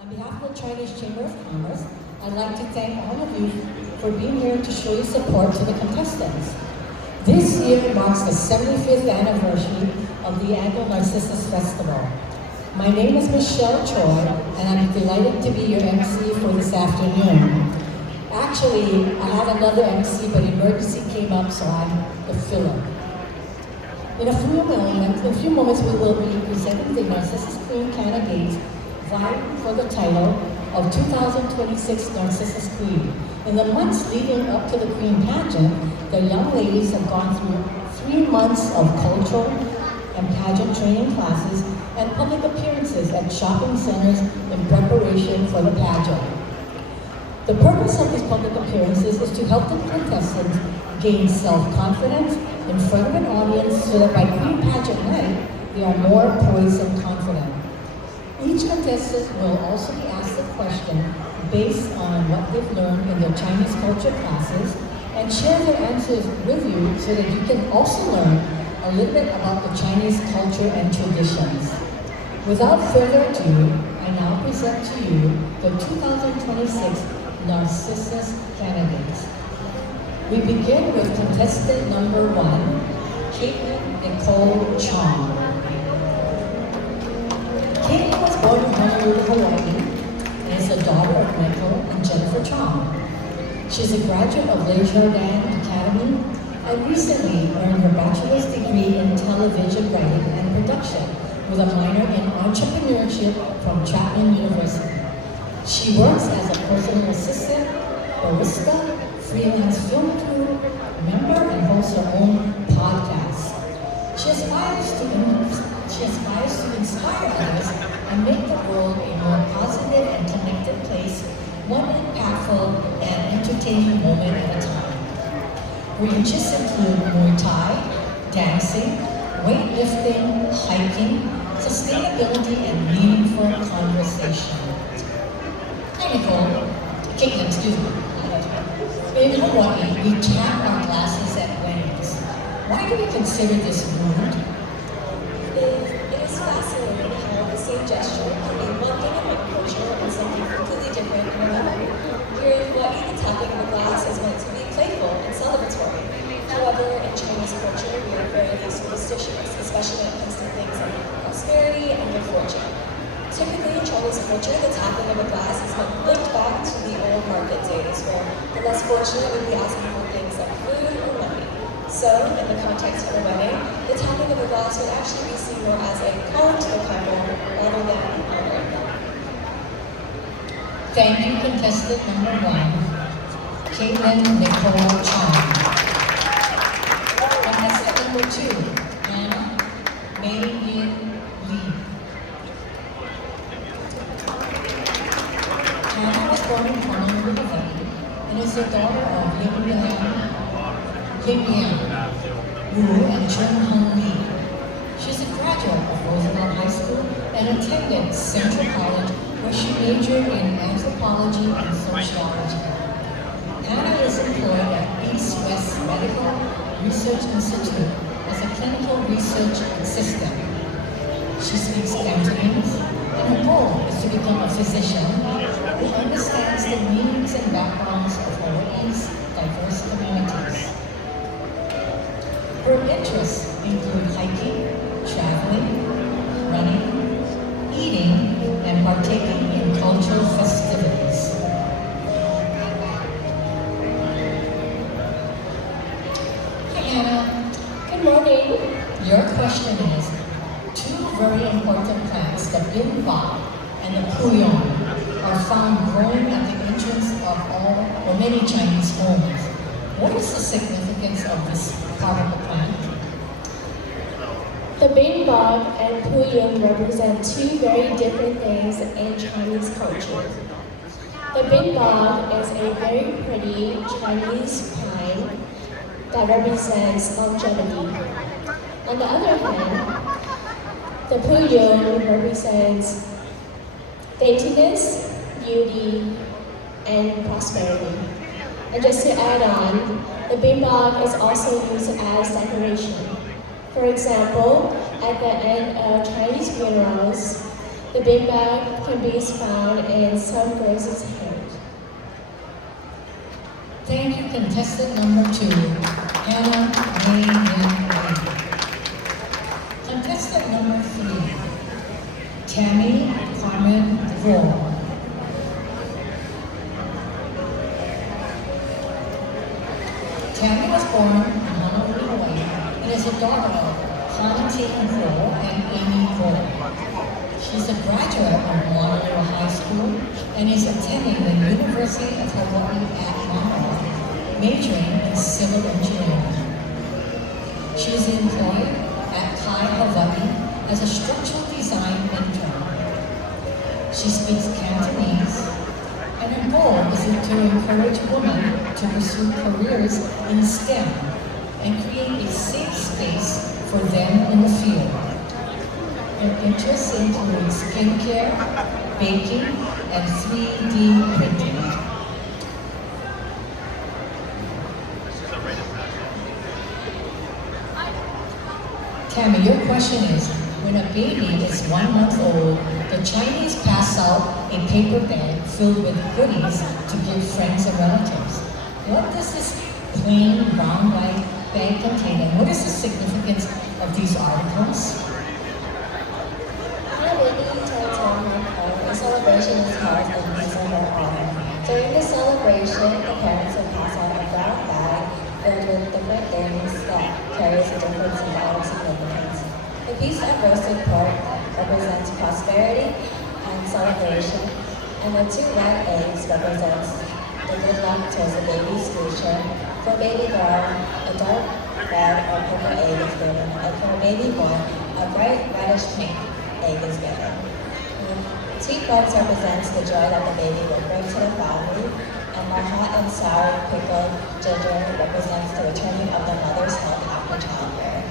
On behalf of the Chinese Chamber of Commerce, I'd like to thank all of you for being here to show your support to the contestants. This year marks the 75th anniversary of the annual Narcissus Festival. My name is Michelle Choi, and I'm delighted to be your MC for this afternoon. Actually, I had another MC, but emergency came up, so I'm the filler. In a few moments, we will be presenting the Narcissus Queen candidates vying for the title of 2026 Narcissus Queen. In the months leading up to the Queen Pageant, the young ladies have gone through 3 months of cultural and pageant training classes and public appearances at shopping centers in preparation for the pageant. The purpose of these public appearances is to help the contestants gain self-confidence in front of an audience so that by Queen Pageant night, they are more poised and confident. Each contestant will also be asked a question based on what they've learned in their Chinese culture classes and share their answers with you so that you can also learn a little bit about the Chinese culture and traditions. Without further ado, I now present to you the 2026 Narcissus candidates. We begin with contestant number 1, Caitlin Nicole Chong. Caitlin was born in Honolulu, Hawaii, and is the daughter of Michael and Jennifer Chong. She's a graduate of Le Jardin Academy and recently earned her bachelor's degree in television writing and production with a minor in entrepreneurship from Chapman University. She works as a personal assistant, barista, freelance film crew, member, and hosts her own podcast. She aspires to inspire others and make the world a more positive and connected place, one impactful and entertaining moment at a time. Her interests include Muay Thai, dancing, weightlifting, hiking, sustainability, and meaningful conversation. Hi, Nicole. Caitlin, excuse me. In Hawaii, we tap our glasses at weddings. Why do we consider this rude? It is fascinating how the same gesture can mean one thing in one culture and something completely different in another. Here in Hawaii, the tapping of a glass is meant to be playful and celebratory. However, in Chinese culture, we are very superstitious, especially when it comes to things like prosperity and good fortune. Typically, in Chinese culture, the tapping of a glass is linked back to the old market days, where the less fortunate would be asking for things like food or money. So, in the context of a wedding, the tapping of a glass would actually be seen more as a call to the couple rather than an honor. Thank you, contestant number 1, Caitlin Nicole Chong. Contestant number 2, Anna May Yin Lee. Anna was born in Honolulu, Hawaii, and is the daughter of Lim Yang Wu and Chun Hung Lee. She's a graduate of Roosevelt High School and attended Central College, where she majored in anthropology and sociology. Anna is employed at East West Medical Research Institute as a clinical research assistant. She speaks Cantonese, and her goal is to become a physician who understands the needs and backgrounds of Hawaii's diverse communities. Her interests include hiking, traveling, running, eating, and partaking in cultural festivities. Hi Anna. Good morning. Your question is, 2 very important plants, the bimbap and the puyong, are found growing at the entrance of all or many Chinese homes. What is the significance of this part of the plant? The bimbap and puyong represent 2 very different things in Chinese culture. The bimbap is a very pretty Chinese pine that represents longevity. On the other hand, the puyong represents daintiness, beauty, and prosperity. And just to add on, the bimbap is also used as decoration. For example, at the end of Chinese funerals, the The big bag can be found in some girls' hand. Thank you, contestant number 2, Ala Moana. Contestant number 3, Tammy Carmen Roll. Tammy was born in Honolulu, Hawaii, and is a daughter of Hanatine Roll and Amy Roll. She's a graduate of Honolulu High School and is attending the University of Hawaii at Mauna, majoring in civil engineering. She is employed at Kai Hawaii as a structural design intern. She speaks Cantonese, and her goal is to encourage women to pursue careers in STEM and create a safe space for them in the field. Her interests include skincare, baking, and 3D printing. Tammy, your question is, when a baby is 1 month old, the Chinese pass out a paper bag filled with goodies to give friends and relatives. What does this plain brown white bag contain, and what is the significance of these articles? A celebration is held in his or her honor. During the celebration, the parents will pass out a brown bag filled with different things that carries a different symbolic significance. The piece of roasted pork represents prosperity and celebration, and the 2 red eggs represents the good luck towards the baby's future. For a baby girl, a dark red or purple egg is given, and for a baby boy, a bright reddish pink egg is given. Sweet buds represents the joy that the baby will bring to the family, and the hot and sour pickled ginger represents the returning of the mother's health after childbirth.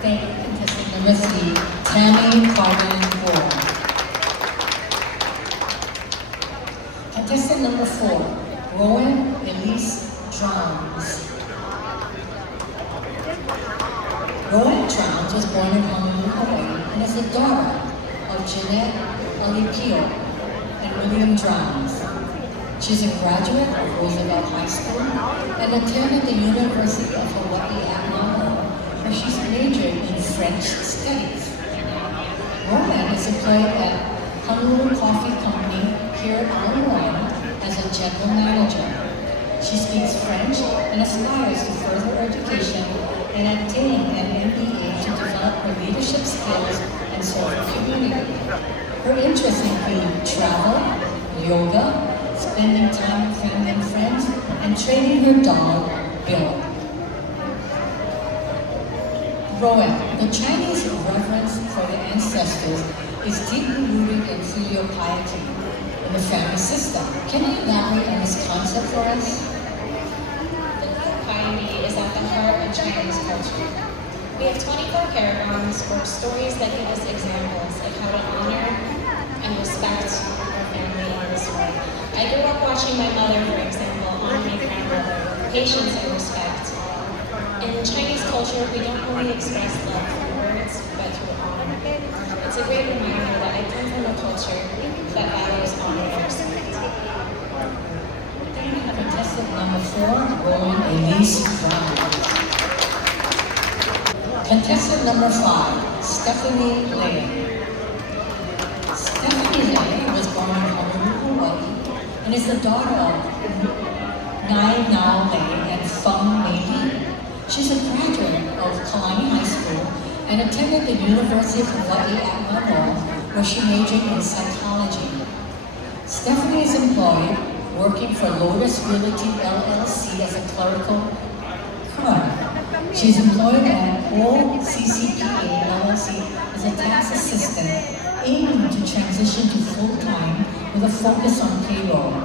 Thank you, contestant number 3, Tammy Carmen Roll. Contestant number 4, Rowan Elise Drowns. Rowan Drowns was born in Honolulu, Hawaii, and is the daughter of Jeanette Alipio and William Drowns. She's a graduate of Roosevelt High School and attended the University of Hawaii at Mauna, where she's majored in French studies. Rowan is employed at Honolulu Coffee Company here at Ala Moana as a general manager. She speaks French and aspires to further education and attain an MBA to develop her leadership skills and serve her community. Her interests include travel, yoga, spending time with family and friends, and training her dog, Bill. Rowan, the Chinese reverence for the ancestors is deeply rooted in filial piety in the family system. Can you elaborate on this concept for us? Filial piety is at the heart of Chinese culture. We have 24 paragons, or stories that give us examples of how to honor and respect our family in this way. I grew up watching my mother, for example, honor my grandmother with patience and respect. In Chinese culture, we don't only express love through words, but through honor. It's a great reminder that I come from a culture that values honor and respect. Thank you, contestant number 4, Rowan Elise Drowns. Contestant number 5, Stephanie Lay. Stephanie Lay was born in Honolulu, Hawaii, and is the daughter of Nai Nao Lay and Feng Mei Li. She's a graduate of Kalani High School and attended the University of Hawaii at Manoa, where she majored in psychology. Stephanie is employed working for Lotus Realty LLC as a clerical clerk. She's employed at HCCC LLC as a tax assistant, aiming to transition to full-time with a focus on payroll.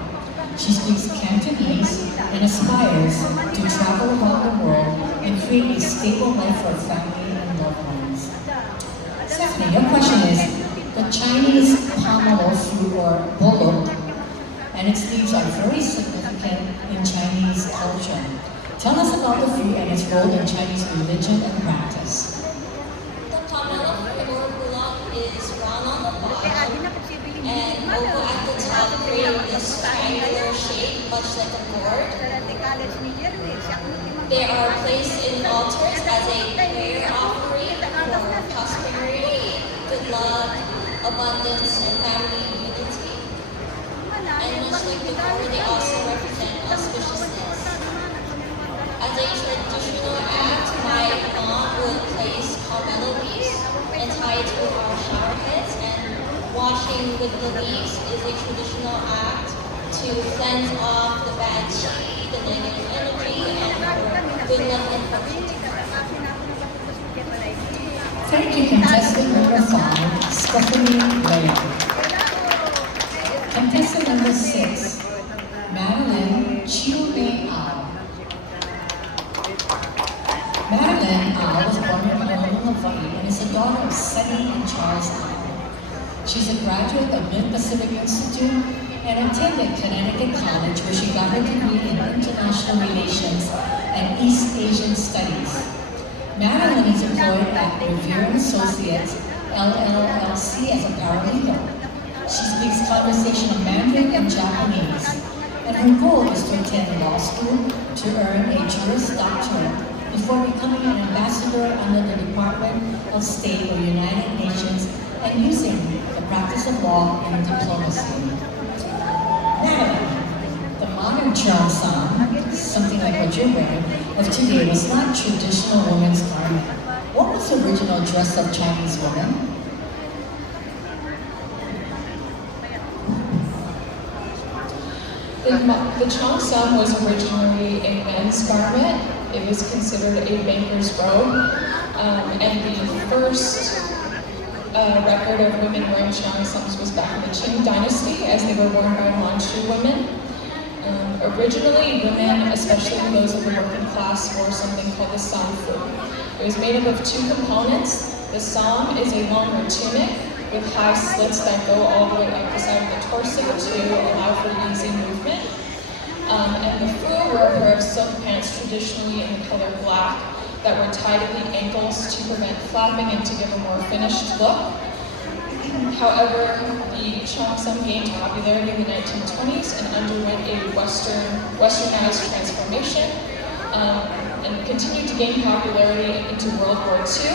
She speaks Cantonese and aspires to travel around the world and create a stable life for her family and loved ones. Stephanie, your question is, the Chinese pomelo fruit or bolo, and its leaves are very significant in Chinese culture. Tell us about the fruit and its role in Chinese religion and practice. The pomelo fruit or bullock is sword. They are placed in altars as a prayer offering for prosperity, good luck, abundance, and family unity. And much like the gourd, they also represent auspiciousness. As a traditional act, my mom would place pomelo leaves and tie it to our shower heads, and washing with the leaves is a traditional act to cleanse off the bad chi, the negative energy, and good luck and fortune. Thank you, contestant number 5, Stephanie Leah. Contestant number 6, Madeline Qipao. Madeline was born in Honolulu, Hawaii, and is the daughter of Sunny and Charles Al. She's a graduate of Mid-Pacific Institute and attended Connecticut College, where she got her degree in International Relations and East Asian Studies. Madeline is employed at Revere & Associates, LLC, as a paralegal. She speaks conversational Mandarin and Japanese, and her goal is to attend law school to earn a Juris Doctorate before becoming an ambassador under the Department of State or United Nations and using the practice of law in diplomacy. Now, the modern Cheongsam, something like what you're wearing, of today was not traditional women's garment. What was the original dress of Chinese women? The Cheongsam was originally a men's garment. It was considered a banker's robe, and the first record of women wearing Cheongsams was back in the Qing Dynasty, as they were worn by Manchu women. Originally, women, especially those of the working class, wore something called the sanfu. It was made up of 2 components. The sam is a longer tunic with high slits that go all the way up the side of the torso to allow for easy movement. And the fu were a pair of silk pants, traditionally in the color black, that were tied at the ankles to prevent flapping and to give a more finished look. However, the Cheongsam gained popularity in the 1920s and underwent a westernized transformation, and continued to gain popularity into World War II.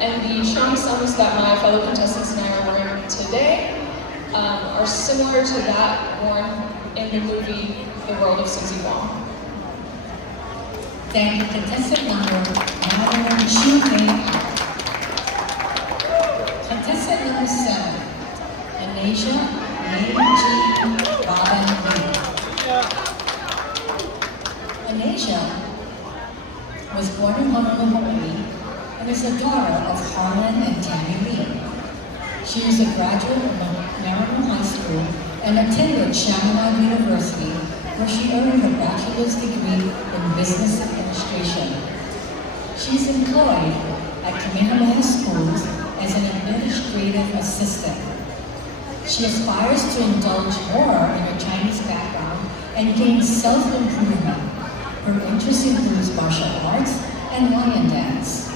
And the Cheongsams that my fellow contestants and I are wearing today are similar to that worn in the movie The World of Susie Wong. Thank you, contestant number Madeline Qipao. Contestant number 7, Anasia Meiji Robin Lee. Anasia was born in Honolulu, Hawaii, and is the daughter of Harlan and Tammy Lee. She is a graduate of Maryland High School and attended Chaminade University, where she earned her bachelor's degree in business administration. She is employed at Kamehameha Schools as an administrative assistant. She aspires to indulge more in her Chinese background and gain self-improvement. Her interest includes martial arts and lion dance.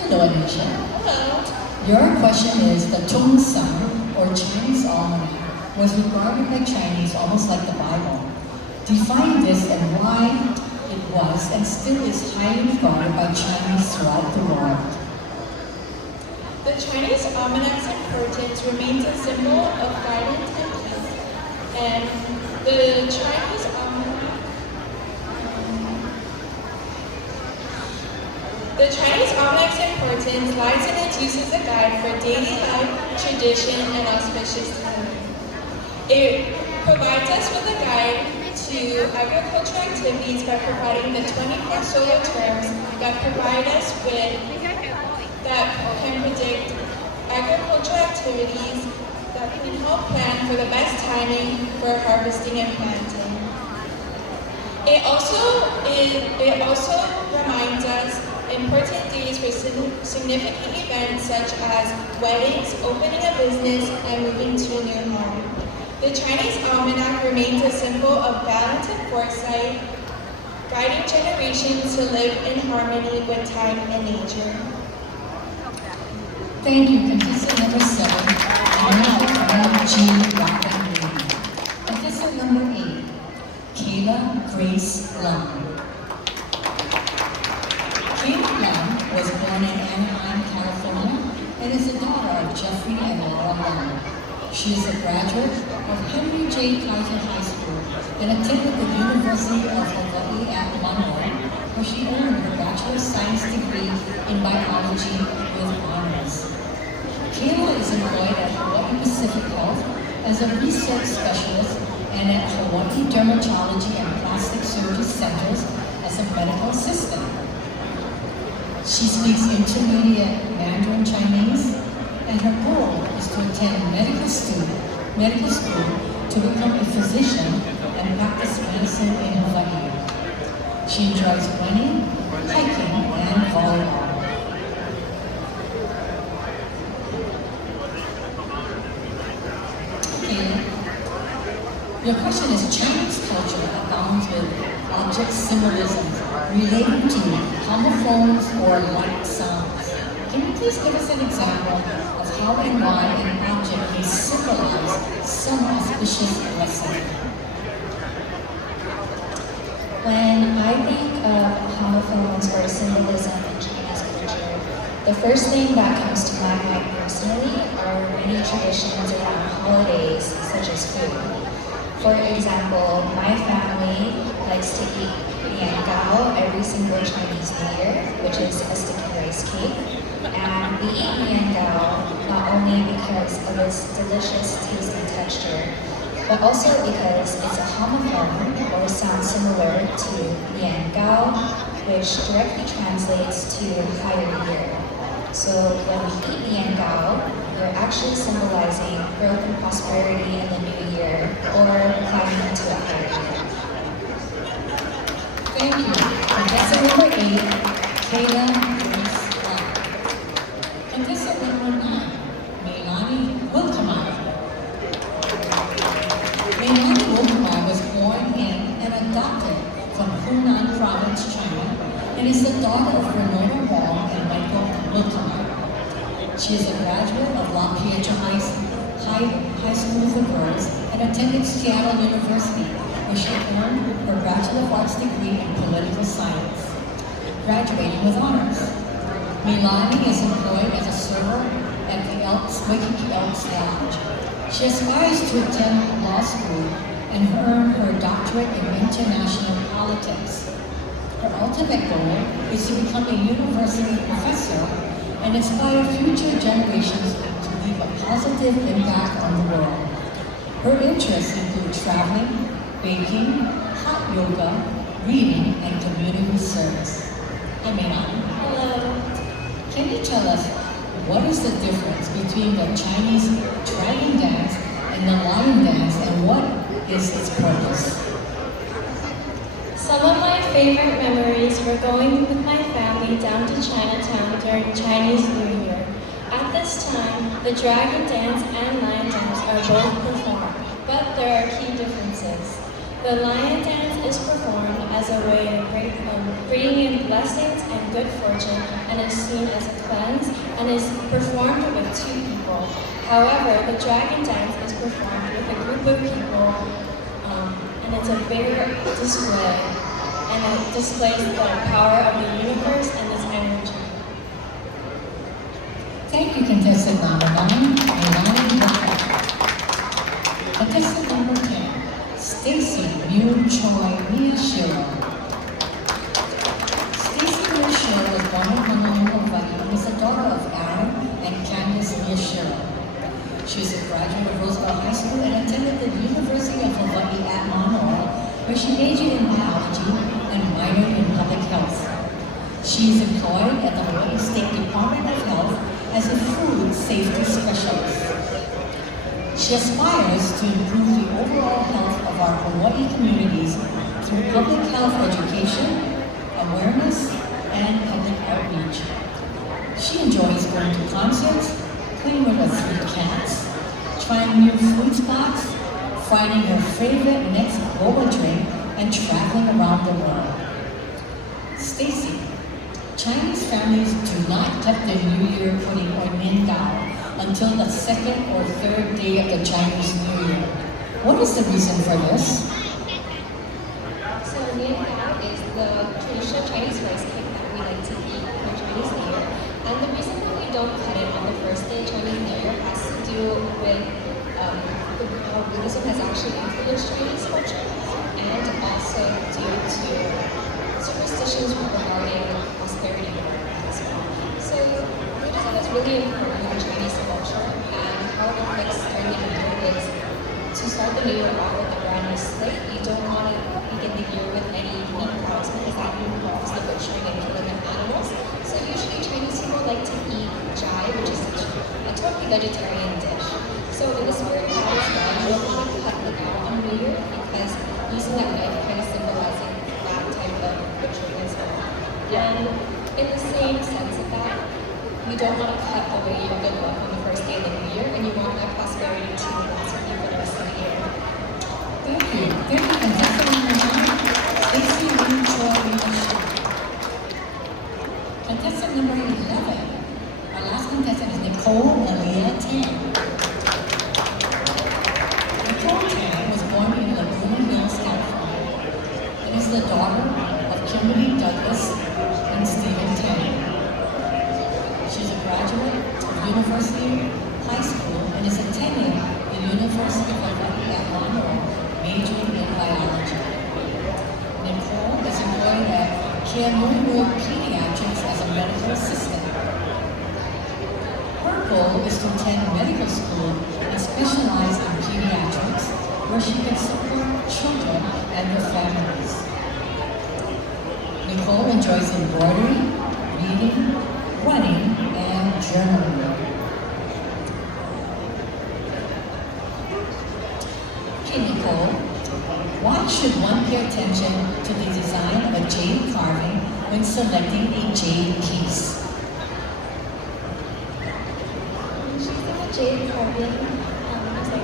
Hello, Anisha. Hello. Your question is, the Cheongsam, or Chinese almanac, was regarded by Chinese almost like the Bible. Define this and why it was and still is highly regarded by Chinese throughout the world. The Chinese almanac's importance remains a symbol of guidance and peace, and the Chinese almanac's importance lies in its use as a guide for daily life, tradition, and auspicious time. It provides us with a guide to agricultural activities by providing the 24 solar terms that provide us with that can predict agricultural activities that can help plan for the best timing for harvesting and planting. It also reminds us important days for significant events such as weddings, opening a business, and moving to a new home. The Chinese almanac remains a symbol of balance and foresight, guiding generations to live in harmony with time and nature. Thank you, contestant number 7, Contestant number 8, daughter of Jeffrey and Ala Moana. She is a graduate of Henry J. Carter High School and attended the University of Hawaii at Manoa, where she earned her Bachelor of Science degree in biology with honors. Kayla is employed at Hawaii Pacific Health as a research specialist and at Hawaii Dermatology and Plastic Surgery Centers as a medical assistant. She speaks intermediate Mandarin Chinese, and her goal is to attend medical school to become a physician and practice medicine in Hawaii. She enjoys running, hiking, and volleyball. Your question is, Chinese culture abounds with object symbolisms relating to homophones or light sounds. Can you please give us an example of how and why an object may symbolize some auspicious blessing? When I think of homophones or symbolism in Chinese culture, the first thing that comes to my mind personally are many traditions around holidays such as food. For example, my family likes to eat mian gao every single Chinese New Year, which is a sticky rice cake. And we eat mian gao not only because of its delicious taste and texture, but also because it's a homophone or sounds similar to mian gao, which directly translates to higher year. So when we eat mian gao, we're actually symbolizing growth and prosperity in the new year, or climbing into a higher year. Thank you. Contestant number 8, Kayla Grace Clark. Contestant number 9, Meilani Wilkamai. Meilani Wilkamai was born in and adopted from Hunan Province, China, and is the daughter of Renova Wong and Michael Wilkamai. She is a graduate of La Pietra High School for Girls and attended Seattle University, where she earned her Bachelor of Arts degree in Political Science, graduating with honors. Meilani is employed as a server at the Waikiki Elks Lodge. She aspires to attend law school and earn her doctorate in international politics. Her ultimate goal is to become a university professor and inspire future generations to leave a positive impact on the world. Her interests include traveling, baking, hot yoga, reading, and community service. Hi, Meilani. Hello. Can you tell us what is the difference between the Chinese dragon dance and the lion dance, and what is its purpose? Some of my favorite memories were going with my family down to Chinatown during Chinese New Year. At this time, the dragon dance and lion dance are both performed, but there are key differences. The lion dance is performed as a way of bringing in blessings and good fortune, and is seen as a cleanse and is performed with 2 people. However, the dragon dance is performed with a group of people, and it's a bigger display, and it displays the power of the universe and its energy. Thank you, contestant number 9, Meilani Wilkamai. Contestant number 10, Stacy Mu Choi Miyashiro. Stacy Miyashiro was born in Honolulu, Hawaii, and is the daughter of Aaron and Candace Miyashiro. She is a graduate of Roosevelt High School and attended the University of Hawaii at Manoa, where she majored in biology and minored in public health. She is employed at the Hawaii State Department of Health as a food safety specialist. She aspires to improve the overall health of our Hawaii communities through public health education, awareness, and public outreach. She enjoys going to concerts, playing with her 3 cats, trying new food spots, finding her favorite next boba drink, and traveling around the world. Stacy, Chinese families do not cut their New Year pudding or mian gao until the 2nd or 3rd day of the Chinese New Year. What is the reason for this? So mian gao is the traditional Chinese rice cake that we like to eat for Chinese New Year. And the reason that we don't cut it on the first day Chinese New Year has to do with how Buddhism has actually influenced Chinese culture, and also due to superstitions regarding prosperity as well. So Buddhism is really important in Chinese culture, and how it affects during the new year is to start the new year off with a brand new slate. You don't want to begin the year with any meat products because that involves the butchering and killing of animals. So usually Chinese people like to eat jai, which is a totally vegetarian dish. So in the spirit of that as well, you don't want to cut the cow on New Year because using that knife kind of symbolizing that type of butchering as well. And in the same sense of that, you don't want to cut away your good luck on the first day of the new year, and you want that prosperity to last with you for the rest of the year. Thank you. Thank you, contestant number 9, Stacy Lee Choi. Contestant number 11, our last contestant is Nicole Alia Tan. Nicole Tan was born in Laguna Hills, California, and is the daughter of Kimberly Douglas and Stephen Tan. She's a graduate of University High School and is attending the University of Hawaii at Honolulu, majoring in biology. Nicole is employed at Qipao Pediatrics as a medical assistant. Her goal is to attend medical school and specialize in pediatrics, where she can support children and their families. Nicole enjoys embroidery, reading, running, and journaling. Okay, Nicole, why should one pay attention to the design of a jade carving when selecting a jade piece? When choosing a jade carving,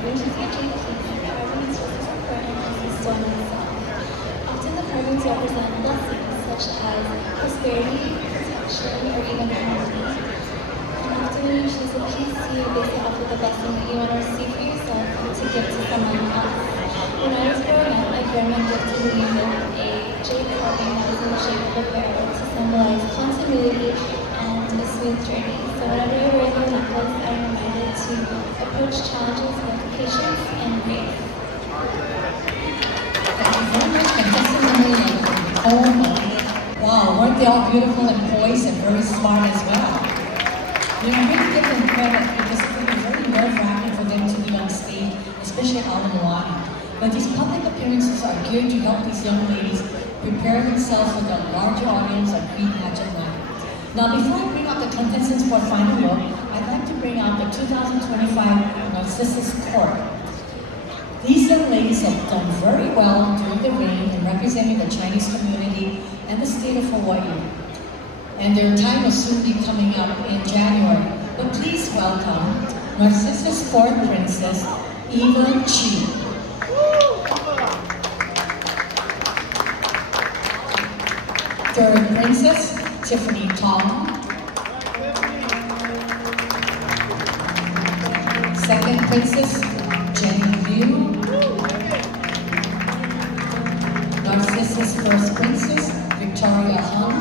when choosing a jade piece, carving is just as important as the stone itself. Often the carvings represent blessings such as prosperity, protection, or even harmony. And often when you choose a piece, you base it off of the blessing that you want to receive for yourself to give to someone else. When I was growing up, my grandma gifted me with a jade carving that was in the shape of a barrel to symbolize continuity and a smooth journey. So whenever I wear the necklace, I'm reminded to approach challenges with patience and grace. Thank you very much, contestant number 11, Nicole Alia. Wow, weren't they all beautiful and poised and very smart as well? You know, really give them credit because it can be very nerve-wracking for them to be on stage, especially Ala Moana. But these public appearances are geared to help these young ladies prepare themselves for the larger audience of Queen Pageant night. Now, before I bring out the contestants for a final look, I'd like to bring out the 2025 Narcissus Court. These young ladies have done very well during the reign in representing the Chinese community and the state of Hawaii. And their time will soon be coming up in January. But please welcome Narcissus 4th Princess, Eva Chi. Third Princess, Tiffany Tong. Second Princess, Jenny Liu. Narcissus First Princess, Victoria Hung.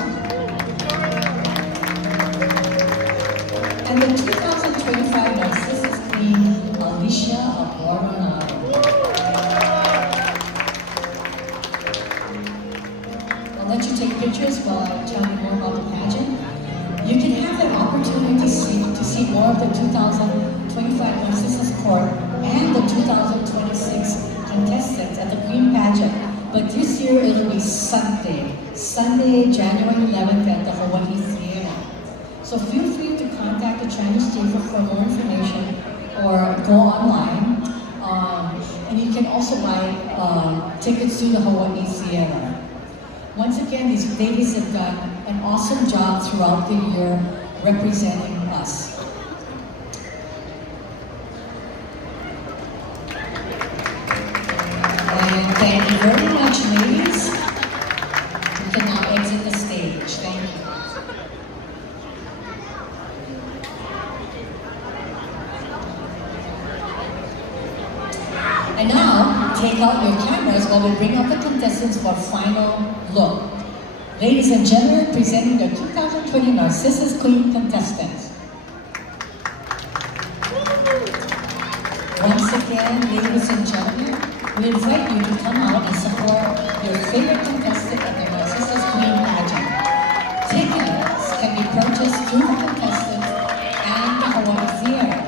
And the 2025 Narcissus Queen, Alicia of Moana. I'll let you take pictures while I tell you more about the pageant. You can have an opportunity to see more of the 2025 Narcissus Court and the 2026 contestants at the Queen Pageant. But this year it'll be Sunday, January 11th at the Hawaii Theater. So feel free to contact the Chinese Chamber for more information or go online. And you can also buy tickets to the Hawaii Theater. Once again, these ladies have done an awesome job throughout the year representing us. And thank you very much, ladies. You can now exit the stage. Thank you. And now, take out your cameras while we bring out the contestants for a final look. Ladies and gentlemen, presenting the 2020 Narcissus Queen Contestants. Once again, ladies and gentlemen, we invite you to come out and support your favorite contestant at the Narcissus Queen Pageant. Tickets can be purchased through the Contestants and the Hawaii Theater.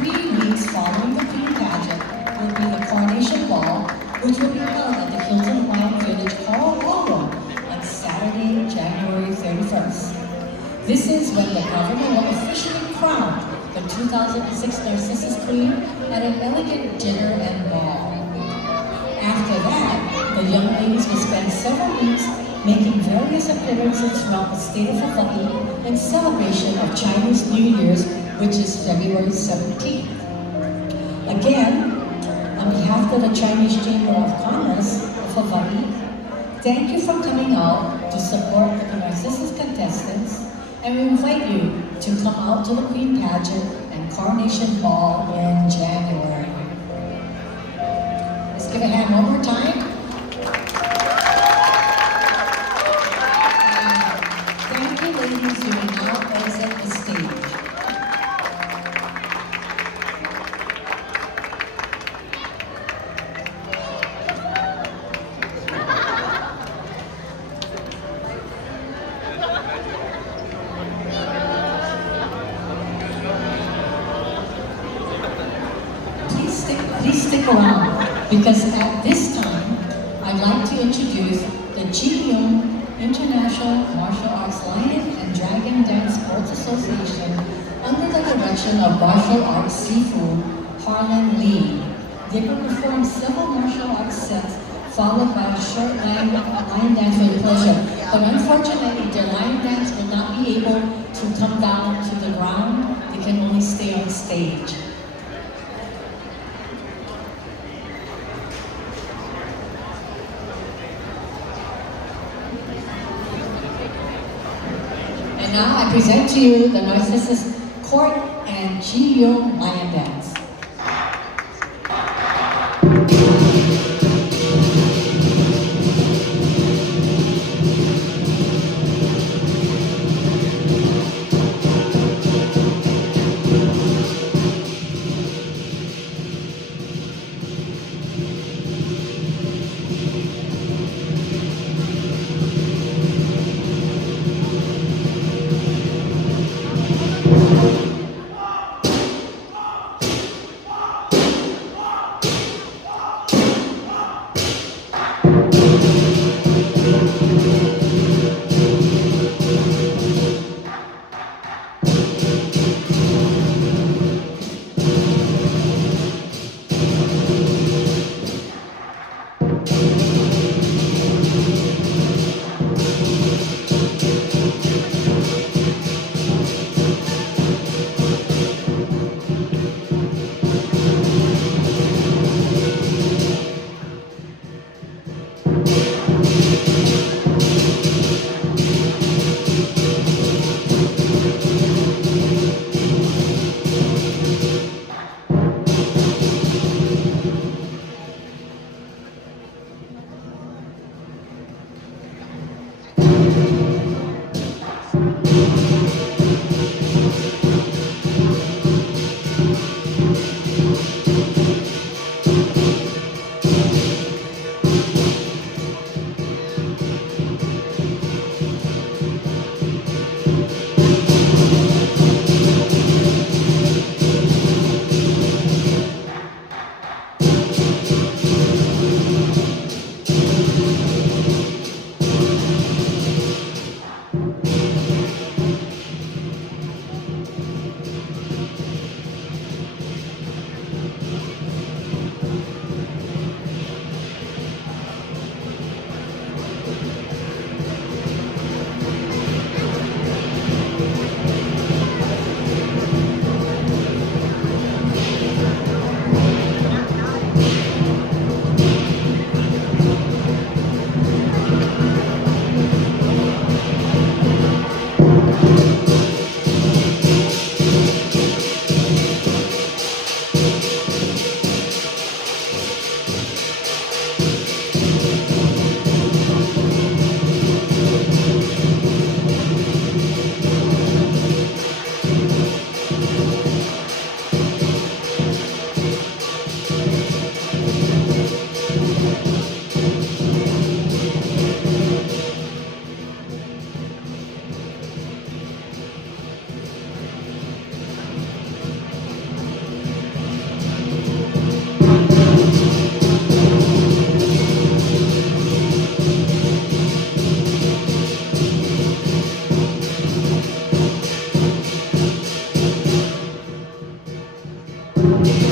3 weeks following the Queen Pageant will be the Coronation Ball, which will be held at the Hilton Hawaiian Village Coral Ballroom on Saturday, January 31st. This is when the governor will officially crown the 2006 Narcissus Queen at an elegant dinner and ball. After that, the young ladies will spend several weeks making various appearances throughout the state of Hawaii in celebration of Chinese New Year's, which is February 17th. Again, on behalf of the Chinese Chamber of Commerce of Hawaii, thank you for coming out to support the Narcissus contestants, and we invite you to come out to the Queen Pageant and Coronation Ball in January. Let's give a hand one more time. Thank you, ladies. You may now exit the stage. Please stick around, because at this time, I'd like to introduce the Qipao International Martial Arts Lion and Dragon Dance Sports Association under the direction of martial arts Sifu Harlan Lee. They will perform several martial arts sets followed by a short lion dance with pleasure. But unfortunately, the lion dance will not be able to come down to the ground. They can only stay on stage. And now I present to you the Narcissus Court and Qipao Lion Dance. Thank you.